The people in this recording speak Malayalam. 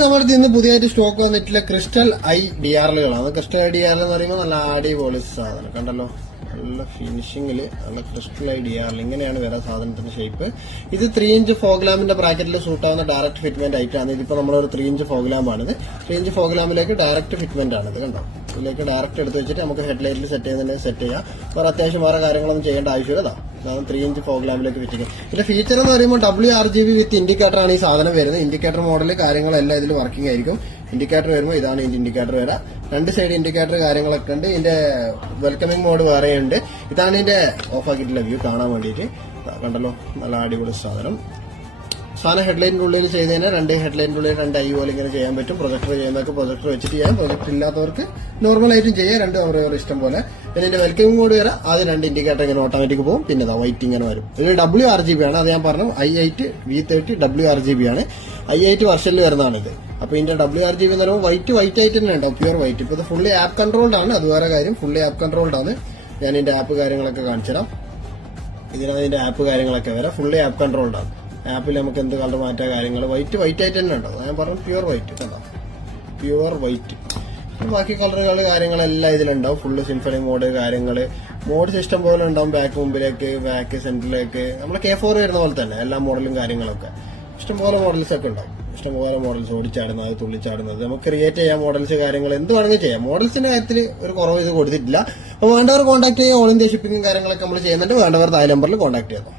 നമ്മുടെ ഇന്ന് പുതിയതായിട്ട് സ്റ്റോക്ക് വന്നിട്ടുള്ള ക്രിസ്റ്റൽ ഐ DRLകളാണ്. ക്രിസ്റ്റൽ ഐ DRL എന്ന് പറയുമ്പോൾ നല്ല അടിപൊളി സാധനം കണ്ടല്ലോ, നല്ല ഫിനിഷിംഗില് നല്ല ക്രിസ്റ്റൽ ഐ DRL ഇങ്ങനെയാണ് വരാൻ സാധനത്തിന്റെ ഷേപ്പ്. ഇത് 3 ഇഞ്ച് ഫോഗ് ലാമ്പിന്റെ ബ്രാക്കറ്റിൽ സൂട്ട് ആവുന്ന ഡയറക്റ്റ് ഫിറ്റ്മെന്റ് ആയിട്ടാണ്. ഇതിപ്പോ നമ്മളൊരു 3 ഇഞ്ച് ഫോഗ് ലാമ്പാണിത്. 3 ഇഞ്ച് ഫോഗ് ലാമ്പിലേക്ക് ഡയറക്റ്റ് ഫിറ്റ്മെന്റ് ആണ് ഇത്. കണ്ടോ, ഇതിലേക്ക് ഡയറക്റ്റ് എടുത്ത് വെച്ചിട്ട് നമുക്ക് ഹെഡ്ലൈറ്റിൽ സെറ്റ് ചെയ്യുന്നതിന് സെറ്റ് ചെയ്യാം. വേറെ അത്യാവശ്യം വേറെ കാര്യങ്ങളൊന്നും ചെയ്യേണ്ട ആവശ്യമില്ല. അതാണ് 3 ഇഞ്ച് ഫോഗ് ലാമ്പിലേക്ക് ഫിറ്റ് ചെയ്യുക. ഇതിന്റെ ഫീച്ചർ എന്ന് പറയുമ്പോൾ WRGB വിത്ത് ഇൻഡിക്കേറ്റർ ആണ് ഈ സാധനം വരുന്നത്. ഇൻഡിക്കേറ്റർ മോഡൽ കാര്യങ്ങളെല്ലാം ഇതിൽ വർക്കിംഗ് ആയിരിക്കും. ഇൻഡിക്കേറ്റർ വരുമ്പോൾ ഇതാണ് ഇൻഡിക്കേറ്റർ വരാം. 2 സൈഡ് ഇൻഡിക്കേറ്റർ കാര്യങ്ങളൊക്കെ ഉണ്ട്. ഇതിന്റെ വെൽക്കമിംഗ് മോഡ് വേറെയുണ്ട്. ഇതാണ് ഇതിന്റെ ഓഫ് ആക്കിയിട്ടുള്ള വ്യൂ കാണാൻ വേണ്ടിയിട്ട്. കണ്ടല്ലോ, നല്ല അടിപൊളി സാധനം. ഹെഡ്ലൈറ്റിന്റെ ഉള്ളിൽ ചെയ്തതിന് 2 ഹെഡ്ലൈറ്റിന്റെ ഉള്ളിൽ 2 ഐ പോലെ ഇങ്ങനെ ചെയ്യാൻ പറ്റും. പ്രൊജക്ടർ ചെയ്യുന്നവർക്ക് പ്രൊജക്ടർ വെച്ചിട്ട് ചെയ്യാം. പ്രൊജക്ടർ ഇല്ലാത്തവർക്ക് നോർമൽ ആയിട്ടും ചെയ്യാം. 2 അവരവർ ഇഷ്ടം പോലെ. പിന്നെ ഇതിന്റെ വെൽക്കമിംഗ് മോഡ് വരാം. ആദ്യം 2 ഇൻഡിക്കേറ്റർ ഇങ്ങനെ ഓട്ടോമാറ്റിക് പോകും. പിന്നെ വൈറ്റ് ഇങ്ങനെ വരും. ഇത് WRGB ആണ്. അത് ഞാൻ പറഞ്ഞു. i8 V30 WRGB ആണ്. i8 വെർഷനിൽ വരുന്നതാണ് ഇത്. അപ്പൊ ഇതിന്റെ WRGB എന്ന് പറയുമ്പോൾ വൈറ്റ് ആയിട്ട് തന്നെ ഉണ്ടാവും, പ്യൂർ വൈറ്റ്. ഇപ്പൊ ഇത് ഫുള്ളി ആപ്പ് കൺട്രോൾഡ് ആണ്. അത് വേറെ കാര്യം, ഫുള്ളി ആപ്പ് കൺട്രോൾഡ് ആണ്. ഞാൻ ഇതിന്റെ ആപ്പ് കാര്യങ്ങളൊക്കെ കാണിച്ചു തരാം. ഇതിനകത്ത് ഇതിന്റെ ആപ്പ് കാര്യങ്ങളൊക്കെ വരാം. ഫുള്ളി ആപ്പ് കൺട്രോൾഡ് ആണ്. ആപ്പിൽ നമുക്ക് എന്ത് കളർ മാറ്റാ കാര്യങ്ങൾ വൈറ്റ് ആയിട്ട് തന്നെ ഉണ്ടാവും. ഞാൻ പറഞ്ഞു പ്യൂർ വൈറ്റ് കണ്ടോ, പ്യൂർ വൈറ്റ്. ബാക്കി കളറുകൾ കാര്യങ്ങളെല്ലാം ഇതിലുണ്ടാവും. ഫുള്ള് സിംഫണി മോഡ് കാര്യങ്ങള് മോഡ് സിസ്റ്റം പോലെ ഉണ്ടാവും. ബാക്ക് മുമ്പിലേക്ക്, ബാക്ക് സെന്ററിലേക്ക്, നമ്മളെ K4 വരുന്ന പോലെ തന്നെ എല്ലാ മോഡലും കാര്യങ്ങളൊക്കെ ഇഷ്ടംപോലെ മോഡൽസ് ഒക്കെ ഉണ്ടാവും. ഇഷ്ടംപോലെ മോഡൽസ് ഓടിച്ചാടുന്നത്, തുള്ളിച്ചാടുന്നത്, നമുക്ക് ക്രിയേറ്റ് ചെയ്യാം. മോഡൽസ് കാര്യങ്ങൾ എന്ത് വേണമെങ്കിൽ ചെയ്യാം. മോഡൽസിന്റെ കാര്യത്തിൽ ഒരു കുറവ് ഇത് കൊടുത്തിട്ടില്ല. അപ്പോൾ വേണ്ടവർ കോൺടാക്ട് ചെയ്യുക. ഓൾ ഇന്ത്യ ഷിപ്പിംഗും കാര്യങ്ങളൊക്കെ നമ്മൾ ചെയ്യുന്നുണ്ട്. വേണ്ടവർ താഴെ നമ്പറിൽ കോൺടാക്ട് ചെയ്യാം.